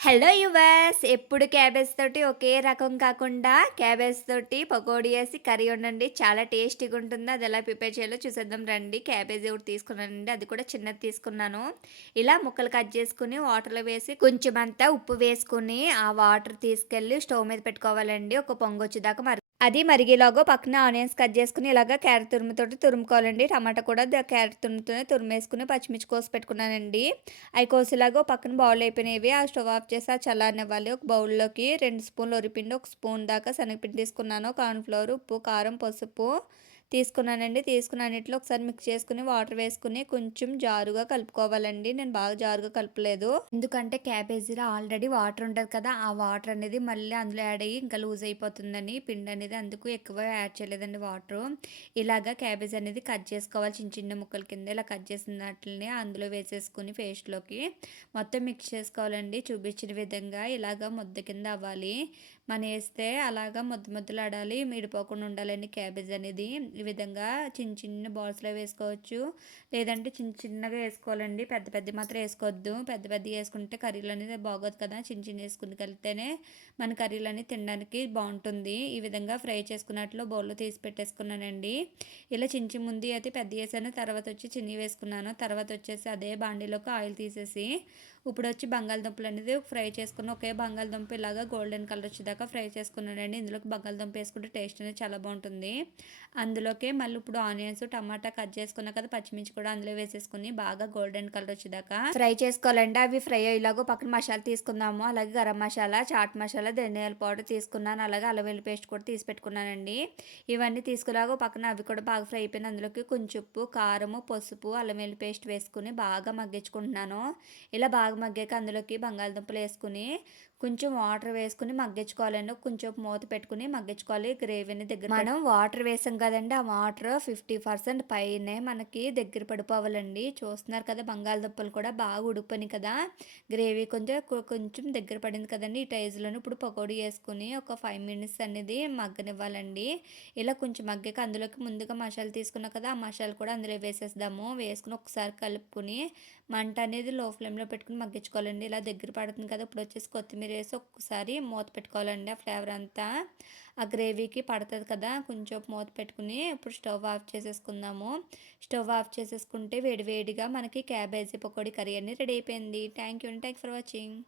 Hello yours! ఎప్పుడు cabbage తోటి ఒకే రకం కాకుండా క్యాబేజ్ తోటి పకోడీ ఏసి కర్రీ వండండి. చాలా టేస్టీగా ఉంటుంది. అది ఎలా ప్రిపేర్ చేయాలో చూసేద్దాం రండి. క్యాబేజీ ఒకటి తీసుకున్నానండి. అది కూడా చిన్నది తీసుకున్నాను. ఇలా ముక్కలు కట్ చేసుకొని వాటర్‌లో వేసి కొంచెం అంతా ఉప్పు వేసుకొని ఆ వాటర్ తీసుకెళ్ళి స్టవ్ మీద పెట్టుకోవాలండి. ఒక పొంగొచ్చేదాకా అది మరిగేలోగా పక్కన ఆనియన్స్ కట్ చేసుకొని ఇలాగ క్యారెట్ తురుముతోటి తురుముకోవాలండి. టమాటా కూడా క్యారెట్ తురుముతోనే తురిమేసుకొని పచ్చిమిర్చి కోసి పెట్టుకున్నానండి. అయి కోసేలాగా ఓ పక్కన బాయిల్ అయిపోయినవి. ఆ స్టవ్ ఆఫ్ చేసి అది చల్లారనివ్వాలి. ఒక బౌల్‌లోకి 2 స్పూన్లు వరిపిండి, 1 స్పూన్ దాకా శనగపిండి తీసుకున్నాను. కార్న్‌ఫ్లోర్, ఉప్పు, కారం, పసుపు తీసుకున్నానండి. తీసుకుని అన్నిట్లో ఒకసారి మిక్స్ చేసుకొని వాటర్ వేసుకొని కొంచెం జారుగా కలుపుకోవాలండి. నేను బాగా జారుగా కలపలేదు. ఎందుకంటే క్యాబేజీలో ఆల్రెడీ వాటర్ ఉంటది కదా! ఆ వాటర్ అనేది మళ్ళీ అందులో యాడ్ అయ్యి ఇంకా లూజ్ అయిపోతుందని పిండి అనేది అందుకు ఎక్కువ యాడ్ చేయలేదండి వాటరు. ఇలాగా క్యాబేజ్ అనేది కట్ చేసుకోవాలి చిన్న చిన్న ముక్కల కింద. ఇలా కట్ చేసిన వాటిల్ని అందులో వేసేసుకొని పేస్ట్‌లోకి మొత్తం మిక్స్ చేసుకోవాలండి. చూపించిన విధంగా ఇలాగా ముద్ద కింద అవ్వాలి. మనేస్తే అలాగా ముద్దలాడాలి. విడిపోకుండా ఉండాలండి క్యాబేజ్ అనేది. ఈ విధంగా చిన్న చిన్న బాల్స్‌లో వేసుకోవచ్చు. లేదంటే చిన్న చిన్నగా వేసుకోవాలండి. పెద్ద పెద్దవి మాత్రం వేసుకోవద్దు. పెద్ద పెద్దవి వేసుకుంటే కర్రీలో అనేది బాగోదు కదా! చిన్న చిన్నవి వేసుకుని కలిపితేనే మన కర్రీలన్నీ తినడానికి బావుంటుంది. ఈ విధంగా ఫ్రై చేసుకున్నట్లు బౌల్‌లో తీసి పెట్టేసుకున్నానండి. ఇలా చిన్న ముందు అయితే పెద్దయి వేసాను. తర్వాత వచ్చి చిన్నవి వేసుకున్నాను. తర్వాత వచ్చేసి అదే బాండీలోకి ఆయిల్ తీసేసి ఇప్పుడొచ్చి బంగాళదుంపలు అనేది ఫ్రై చేసుకున్న ఒకే బంగాళదుంప ఇలాగా గోల్డెన్ కలర్ వచ్చేదాకా ఫ్రై చేసుకున్నానండి. ఇందులోకి బంగాళదుంప వేసుకుంటే టేస్ట్ అనేది చాలా బాగుంటుంది. అందులోకే మళ్ళీ ఇప్పుడు ఆనియన్స్, టమాటా కట్ చేసుకున్నా కదా పచ్చిమిర్చి కూడా అందులో వేసేసుకుని బాగా గోల్డెన్ కలర్ వచ్చేదాకా ఫ్రై చేసుకోవాలండి. అవి ఫ్రై అయ్యేలాగా పక్కన మసాలా తీసుకుందాము. అలాగే గరం మసాలా, చాట్ మసాలా, ధనియాల పౌడర్ తీసుకున్నాను. అలాగే అల్లం వెల్లుల్లి పేస్ట్ కూడా తీసి పెట్టుకున్నానండి. ఇవన్నీ తీసుకురాగా పక్కన అవి కూడా బాగా ఫ్రై అయిపోయిన అందులోకి కొంచెం ఉప్పు, కారము, పసుపు, అల్లం వెల్లుల్లి పేస్ట్ వేసుకుని బాగా మగ్గించుకుంటున్నాను. ఇలా బాగా మగ్గాక అందులోకి బంగాళదుంపలు వేసుకుని కొంచెం వాటర్ వేసుకుని మగ్గించుకోవాలండి. కొంచెం మూత పెట్టుకుని మగ్గించుకోవాలి. గ్రేవీని దగ్గర మనం వాటర్ వేసాం కదండి, ఆ వాటర్ 50% పైనే మనకి దగ్గర పడిపోవాలండి. చూస్తున్నారు కదా బంగాళదుంపలు కూడా బాగా ఉడికిపోయినాయి కదా! గ్రేవీ కొంచెం దగ్గర పడింది కదండి. ఈ టైజ్‌లోనే ఇప్పుడు పకోడీ వేసుకుని ఒక 5 మినిట్స్ అనేది మగ్గనివ్వాలండి. ఇలా కొంచెం మగ్గాక అందులోకి ముందుగా మసాలా తీసుకున్నాం కదా! ఆ మసాలా కూడా అందులో వేసేద్దాము. వేసుకుని ఒకసారి కలుపుకొని మంట అనేది లో ఫ్లేమ్‌లో పెట్టుకొని మగ్గించుకోవాలండి. ఇలా దగ్గర పడుతుంది కదా! ఇప్పుడు వచ్చేసి కొత్తిమీర వేసి ఒక్కసారి మూత పెట్టుకోవాలండి. ఆ ఫ్లేవర్ అంతా ఆ గ్రేవీకి పడుతుంది కదా! కొంచెం మూత పెట్టుకుని ఇప్పుడు స్టవ్ ఆఫ్ చేసేసుకుందాము. స్టవ్ ఆఫ్ చేసేసుకుంటే వేడి వేడిగా మనకి క్యాబేజీ పకోడీ కర్రీ అనేది రెడీ అయిపోయింది. Thank you for watching.